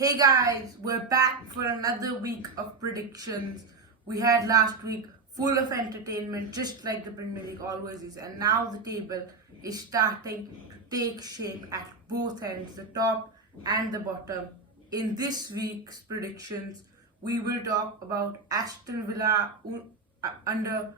Hey guys, we're back for another week of predictions. We had last week full of entertainment, just like the Premier League always is, and now the table is starting to take shape at both ends, the top and the bottom. In this week's predictions, we will talk about Aston Villa under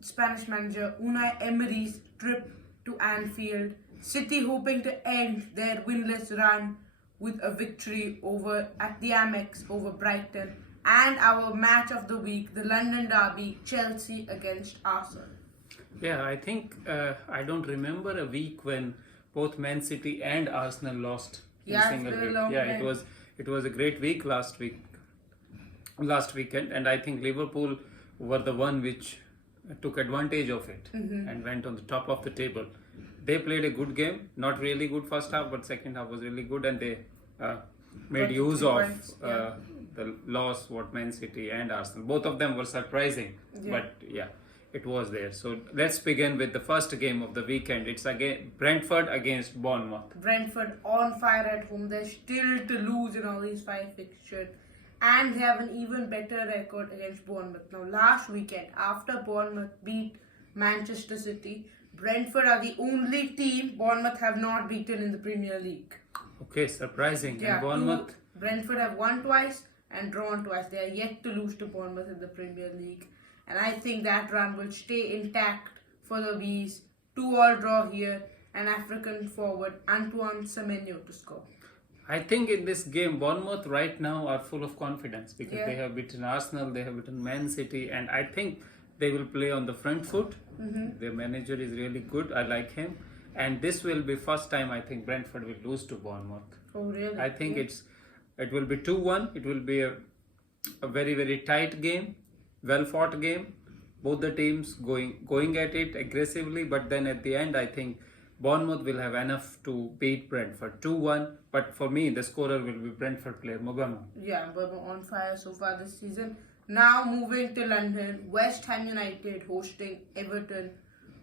Spanish manager Unai Emery's trip to Anfield, City hoping to end their winless run with a victory over at the Amex over Brighton, and our match of the week, the London derby, Chelsea against Arsenal. Yeah, I think I don't remember a week when both Man City and Arsenal lost in Yeah, a single it's been a week. long Yeah, time. it was a great week last weekend, and I think Liverpool were the one which took advantage of it and went on the top of the table. They played a good game, not really good first half, but second half was really good, and they made Got use 3 of points, yeah. the loss what Man City and Arsenal. Both of them were surprising, but yeah, it was there. So let's begin with the first game of the weekend. It's again Brentford against Bournemouth. Brentford on fire at home. They're still to lose in all these 5 fixtures. And they have an even better record against Bournemouth. Now, last weekend, after Bournemouth beat Manchester City, Brentford are the only team Bournemouth have not beaten in the Premier League. Okay, surprising. Yeah, And Bournemouth, Brentford have won twice and drawn twice. They are yet to lose to Bournemouth in the Premier League. And I think that run will stay intact for the Bees. 2-2 draw here, and African forward Antoine Semenyo to score. I think in this game, Bournemouth right now are full of confidence because Yeah. they have beaten Arsenal, they have beaten Man City, and I think they will play on the front foot. Their manager is really good. I like him. And this will be first time I think Brentford will lose to Bournemouth. Oh, really? I think it will be 2-1. It will be a very, very tight game, well fought game. Both the teams going at it aggressively, but then at the end I think Bournemouth will have enough to beat Brentford 2-1. But for me, the scorer will be Brentford player Mogama. Yeah, but we're on fire so far this season. Now moving to London, West Ham United hosting Everton.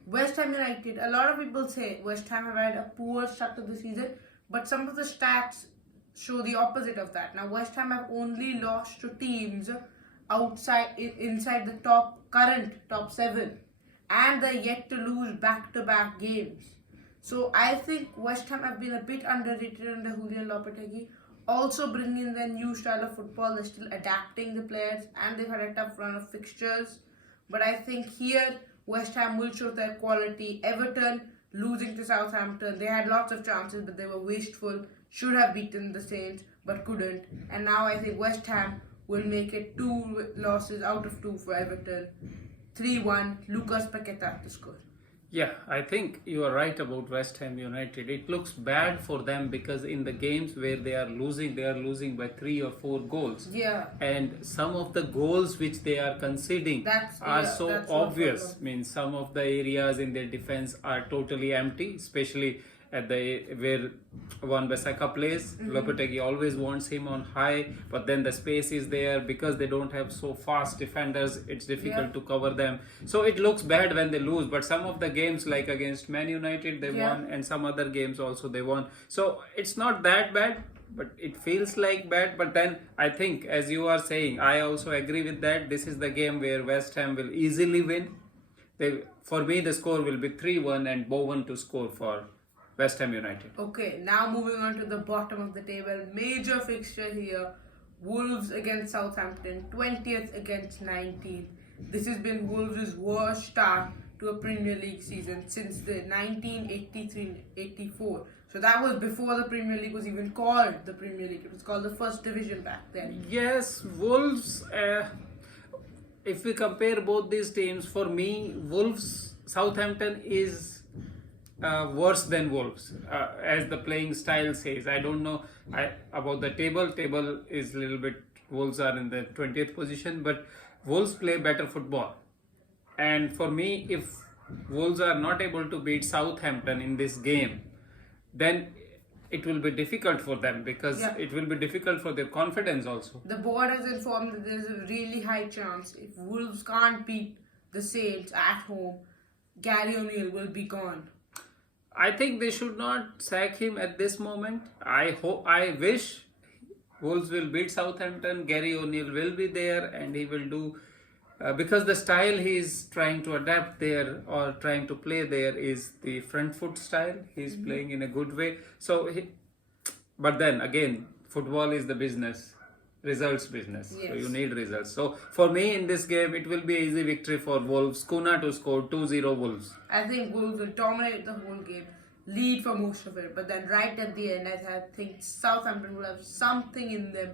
West Ham United, a lot of people say West Ham have had a poor start to the season, but some of the stats show the opposite of that. Now, West Ham have only lost to teams inside the current top 7, and they're yet to lose back-to-back games. So I think West Ham have been a bit underrated under Julian Lopetegui. Also bringing in their new style of football, they're still adapting the players, and they've had a tough run of fixtures. But I think here West Ham will show their quality. Everton losing to Southampton, they had lots of chances, but they were wasteful. Should have beaten the Saints, but couldn't. And now I think West Ham will make it 2 losses out of 2 for Everton. 3-1, Lucas Paqueta to score. Yeah, I think you are right about West Ham United. It looks bad for them because in the games where they are losing by 3 or 4 goals. Yeah. And some of the goals which they are conceding are so obvious. Means some of the areas in their defense are totally empty, especially at where Wan-Bissaka plays. Lopetegui always wants him on high, but then the space is there because they don't have so fast defenders. It's difficult to cover them. So it looks bad when they lose. But some of the games, like against Man United, they won, and some other games also they won. So it's not that bad, but it feels like bad. But then I think, as you are saying, I also agree with that. This is the game where West Ham will easily win. For me, the score will be 3-1 and Bowen to score for West Ham United. Okay, now moving on to the bottom of the table. Major fixture here. Wolves against Southampton, 20th against 19th. This has been Wolves' worst start to a Premier League season since the 1983-84. So that was before the Premier League was even called the Premier League. It was called the First Division back then. Yes, Wolves, if we compare both these teams, for me, Southampton is worse than Wolves, as the playing style says. I don't know about the table. Table is a little bit, Wolves are in the 20th position, but Wolves play better football. And for me, if Wolves are not able to beat Southampton in this game, then it will be difficult for them because it will be difficult for their confidence also. The board has informed that there's a really high chance if Wolves can't beat the Saints at home, Gary O'Neill will be gone. I think they should not sack him at this moment. I wish Wolves will beat Southampton. Gary O'Neill will be there, and he will do because the style he is trying to adapt there or trying to play there is the front foot style. He's playing in a good way. But then again, football is the business, results business. Yes. So you need results. So for me in this game, it will be an easy victory for Wolves. Kuna to score 2-0 Wolves. I think Wolves will dominate the whole game, lead for most of it, but then right at the end, I think Southampton will have something in them,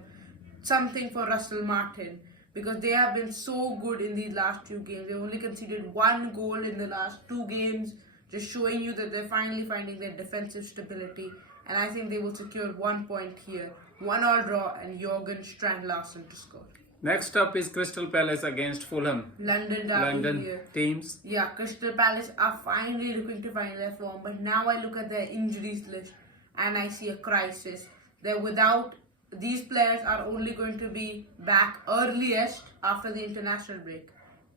something for Russell Martin, because they have been so good in these last two games. They've only conceded 1 goal in the last 2 games, just showing you that they're finally finding their defensive stability, and I think they will secure 1 point here. 1-1 draw and Jürgen Strand-Larsen to score. Next up is Crystal Palace against Fulham. London here. Teams. Yeah, Crystal Palace are finally looking to find their form, but now I look at their injuries list and I see a crisis. These players are only going to be back earliest after the international break.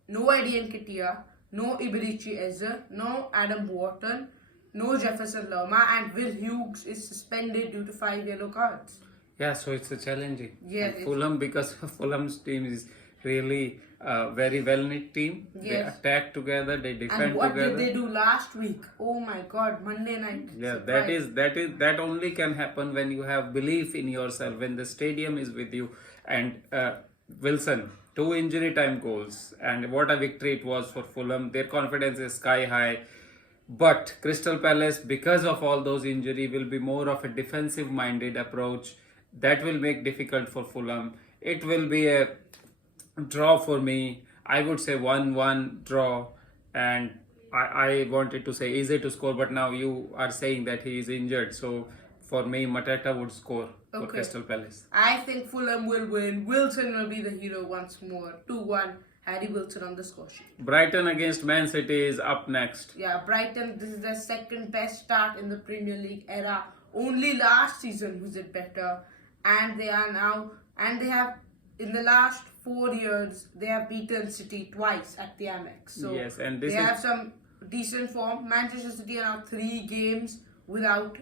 No Eddie Nketiah, no Iberici Eze, no Adam Wharton, no Jefferson Lerma, and Will Hughes is suspended due to 5 yellow cards. Yeah, so it's a challenging. Yeah, Fulham, because Fulham's team is really a very well-knit team. Yes. They attack together, they defend And what together. did they do last week? Oh my God, Monday night. Yeah, Surprise. that only can happen when you have belief in yourself, when the stadium is with you. And Wilson, 2 injury time goals, and what a victory it was for Fulham. Their confidence is sky high. But Crystal Palace, because of all those injuries, will be more of a defensive-minded approach. That will make difficult for Fulham. It will be a draw for me. I would say 1-1 draw, and I wanted to say easy to score, but now you are saying that he is injured. So for me, Mateta would score for Crystal Palace. I think Fulham will win. Wilson will be the hero once more. 2-1. Harry Wilson on the score sheet. Brighton against Man City is up next. Yeah, Brighton, this is their second best start in the Premier League era. Only last season was it better. And they have, in the last 4 years, they have beaten City twice at the Amex. So yes, and they have some decent form. Manchester City are now 3 games without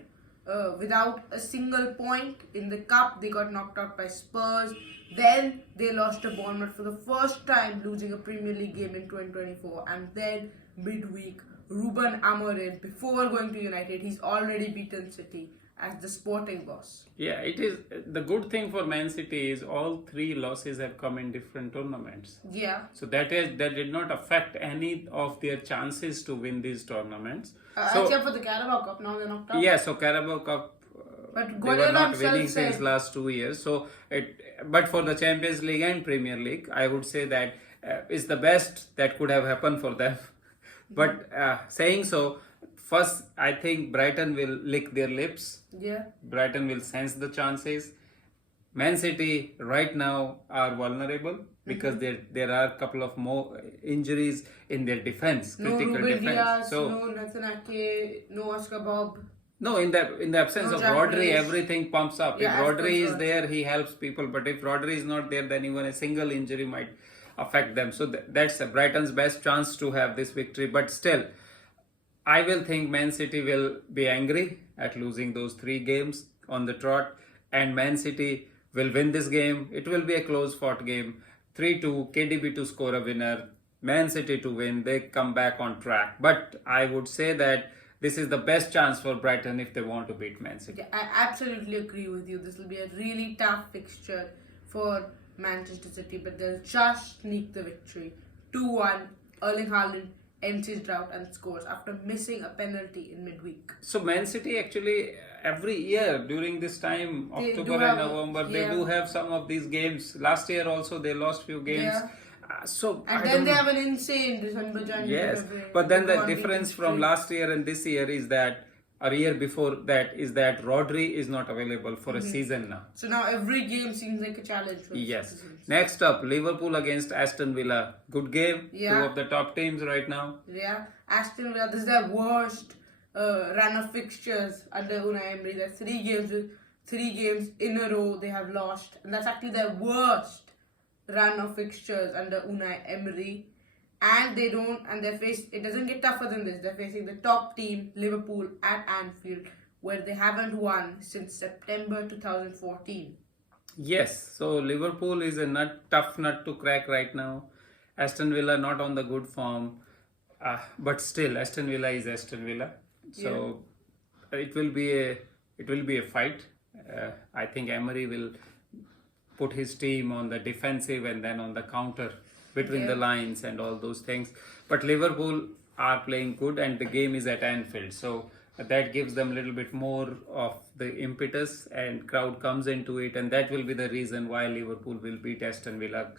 a single point. In the cup, they got knocked out by Spurs. Then they lost to Bournemouth for the first time, losing a Premier League game in 2024. And then midweek, Ruben Amorim, before going to United, he's already beaten City as the sporting boss. Yeah, it is. The good thing for Man City is all 3 losses have come in different tournaments. Yeah. So that did not affect any of their chances to win these tournaments. Except for the Carabao Cup, now they're knocked out. Yeah, so Carabao Cup, but they were not winning since last 2 years. But for the Champions League and Premier League, I would say that is the best that could have happened for them. But saying so, first, I think Brighton will lick their lips. Yeah. Brighton will sense the chances. Man City right now are vulnerable because there are a couple of more injuries in their defense, critical defense. Diaz, no Nathan Ake, no Oscar Bob. No, in the absence of Rodri, everything pumps up. Yeah, if Rodri is there, he helps people. But if Rodri is not there, then even a single injury might affect them. So that's Brighton's best chance to have this victory. But still, I will think Man City will be angry at losing those 3 games on the trot, and Man City will win this game. It will be a close-fought game. 3-2, KDB to score a winner, Man City to win. They come back on track. But I would say that this is the best chance for Brighton if they want to beat Man City. Yeah, I absolutely agree with you. This will be a really tough fixture for Manchester City, but they'll just sneak the victory. 2-1, Erling Haaland ends his drought and scores after missing a penalty in midweek. So Man City actually every year during this time, October and November, they do have some of these games. Last year also they lost few games. Yeah. Then they have an insane December, January. Yes, but then the difference from last year and this year is that a year before that is that Rodri is not available for a season now. So now every game seems like a challenge for citizens. Next up, Liverpool against Aston Villa. Good game. Yeah. 2 of the top teams right now. Yeah, Aston Villa, this is their worst run of fixtures under Unai Emery. There are 3 games in a row they have lost, and that's actually their worst run of fixtures under Unai Emery. And it doesn't get tougher than this. They're facing the top team, Liverpool, at Anfield, where they haven't won since September 2014. Yes, so Liverpool is a tough nut to crack right now. Aston Villa not on the good form, but still Aston Villa is Aston Villa. So it will be a fight. I think Emery will put his team on the defensive and then on the counter between the lines and all those things. But Liverpool are playing good and the game is at Anfield. So that gives them a little bit more of the impetus and crowd comes into it, and that will be the reason why Liverpool will beat Aston Villa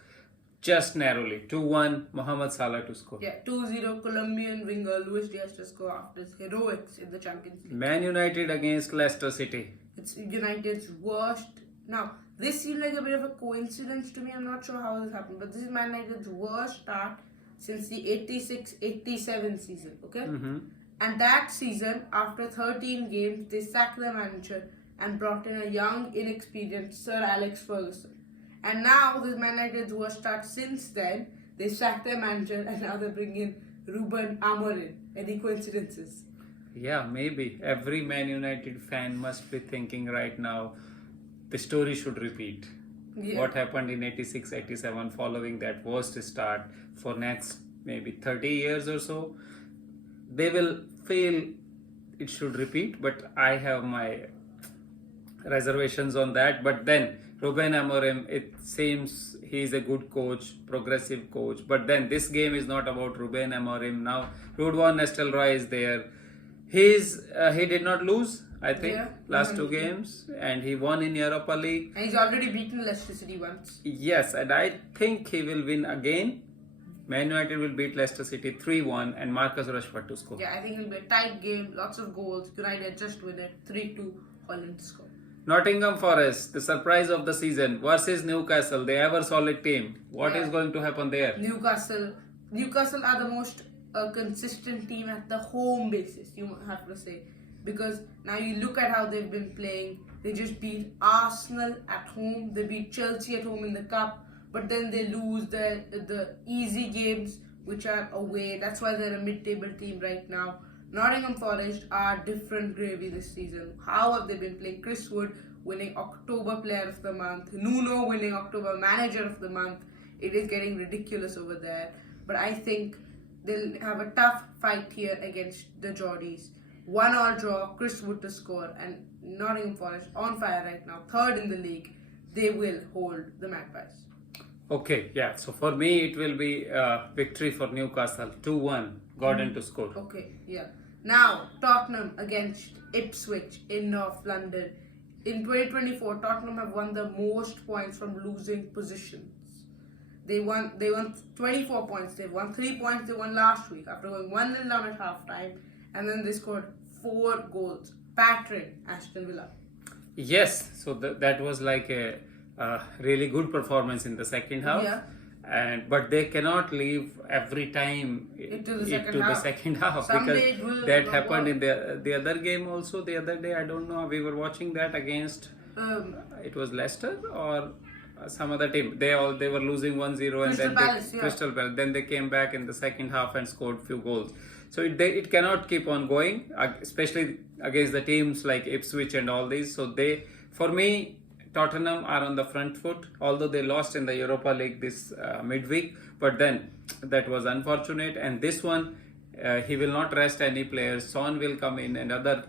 just narrowly. 2-1, Mohamed Salah to score. Yeah, 2-0, Colombian winger Luis Diaz to score after his heroics in the Champions League. Man United against Leicester City. It's United's worst. Now, this seemed like a bit of a coincidence to me. I'm not sure how this happened, but this is Man United's worst start since the 86-87 season, okay? And that season, after 13 games, they sacked their manager and brought in a young, inexperienced Sir Alex Ferguson. And now, this Man United's worst start since then, they sacked their manager and now they bring in Ruben Amorim. Any coincidences? Yeah, maybe. Every Man United fan must be thinking right now, the story should repeat. What happened in 86-87 following that worst start for next maybe 30 years or so. They will feel it should repeat, but I have my reservations on that. But then Ruben Amorim, it seems he is a good coach, progressive coach. But then this game is not about Ruben Amorim. Now Ruud van Nistelrooy is there. He did not lose, I think, last two games, and he won in Europa League. And he's already beaten Leicester City once. Yes, and I think he will win again. Man United will beat Leicester City 3-1 and Marcus Rashford to score. Yeah, I think it will be a tight game, lots of goals. United just win it 3-2, Holland to score. Nottingham Forest, the surprise of the season, versus Newcastle, the ever solid team. What is going to happen there? Newcastle are the most consistent team at the home basis, you have to say. Because now you look at how they've been playing. They just beat Arsenal at home. They beat Chelsea at home in the cup. But then they lose the easy games, which are away. That's why they're a mid-table team right now. Nottingham Forest are different gravy this season. How have they been playing? Chris Wood winning October Player of the Month. Nuno winning October Manager of the Month. It is getting ridiculous over there. But I think they'll have a tough fight here against the Geordies. 1-1 draw, Chris Wood to score, and Nottingham Forest on fire right now, third in the league. They will hold the Magpies. Okay, yeah. So for me, it will be victory for Newcastle, 2-1, Gordon to score. Okay, yeah. Now, Tottenham against Ipswich in North London. In 2024, Tottenham have won the most points from losing positions. They won 24 points. They won 3 points they won last week after going 1-0 down at halftime. And then they scored 4 goals, battering Aston Villa. Yes, so that was like a really good performance in the second half. Yeah. But they cannot leave every time into the second half. Because that happened in the other game also. The other day, I don't know, we were watching that against it was Leicester or some other team. They were losing 1-0 and then Crystal Palace. Then they came back in the second half and scored few goals. So it cannot keep on going, especially against the teams like Ipswich and all these. So for me, Tottenham are on the front foot, although they lost in the Europa League this midweek. But then that was unfortunate. And this one, he will not rest any players. Son will come in and other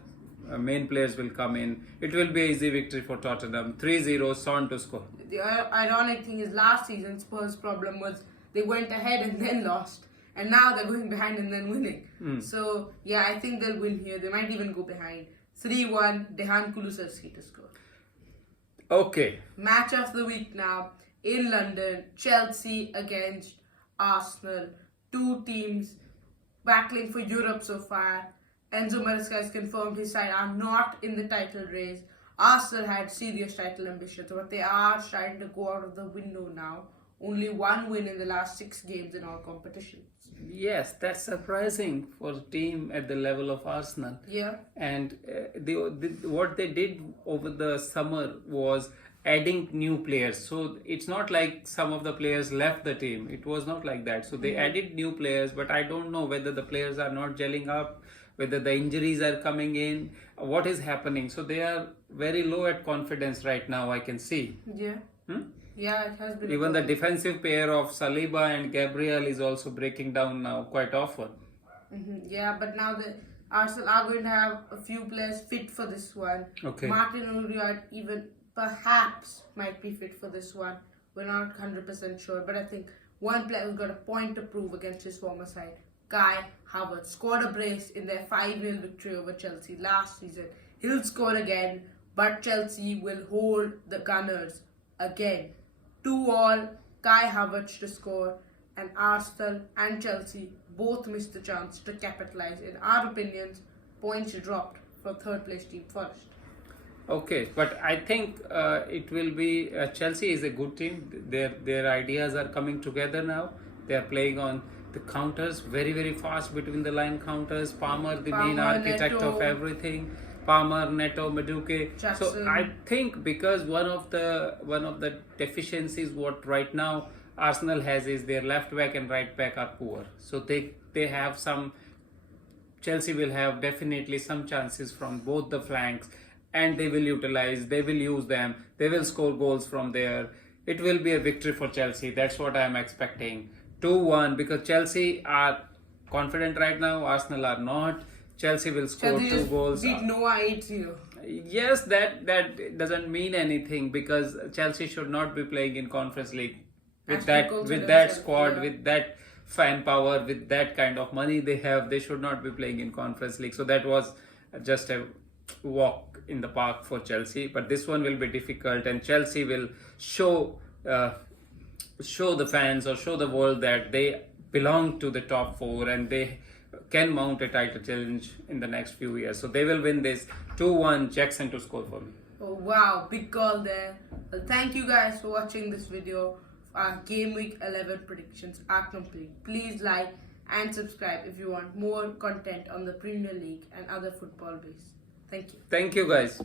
main players will come in. It will be an easy victory for Tottenham. 3-0, Son to score. The ironic thing is last season Spurs' problem was they went ahead and then lost. And now they're going behind and then winning. So, yeah, I think they'll win here. They might even go behind. 3-1, Dejan Kulusevski to score. Okay. Match of the week now. In London, Chelsea against Arsenal. Two teams battling for Europe so far. Enzo Maresca has confirmed his side are not in the title race. Arsenal had serious title ambitions, but they are starting to go out of the window now. Only 1 win in the last 6 games in all competitions. Yes, that's surprising for a team at the level of Arsenal. Yeah. And what they did over the summer was adding new players. So it's not like some of the players left the team. It was not like that. So they added new players, but I don't know whether the players are not gelling up, whether the injuries are coming in, what is happening. So they are very low at confidence right now, I can see. Yeah. Yeah, it has been. Even the defensive pair of Saliba and Gabriel is also breaking down now quite often. Yeah, but now the Arsenal are going to have a few players fit for this one. Okay. Martin Odegaard even perhaps might be fit for this one. We're not 100% sure, but I think one player who's got a point to prove against his former side, Kai Havertz, scored a brace in their 5-0 victory over Chelsea last season. He'll score again, but Chelsea will hold the Gunners again. 2-2, Kai Havertz to score, and Arsenal and Chelsea both missed the chance to capitalise. In our opinions, points dropped for third place team Forest. Okay, but I think it will be Chelsea is a good team. Their ideas are coming together now. They are playing on the counters very fast between the line counters. Palmer, the main architect Neto, of everything. Palmer, Neto, Madueke. Jackson. So I think because one of the deficiencies what right now Arsenal has is their left back and right back are poor. So they have some. Chelsea will have definitely some chances from both the flanks, and they will use them, they will score goals from there. It will be a victory for Chelsea. That's what I am expecting. 2-1, because Chelsea are confident right now, Arsenal are not. Chelsea will score Chelsea 2 goals. Beat Noah 8-0. Yes, that doesn't mean anything, because Chelsea should not be playing in Conference League with that squad, yeah. with that fan power, with that kind of money they have. They should not be playing in Conference League. So that was just a walk in the park for Chelsea, but this one will be difficult, and Chelsea will show the fans or show the world that they belong to the top 4 and they can mount a title challenge in the next few years. So they will win this. 2-1, Jackson to score for me. Oh wow, big call there. Well, thank you guys for watching this video. Our game week 11 predictions are complete. Please like and subscribe if you want more content on the Premier League and other football base. Thank you. Thank you guys.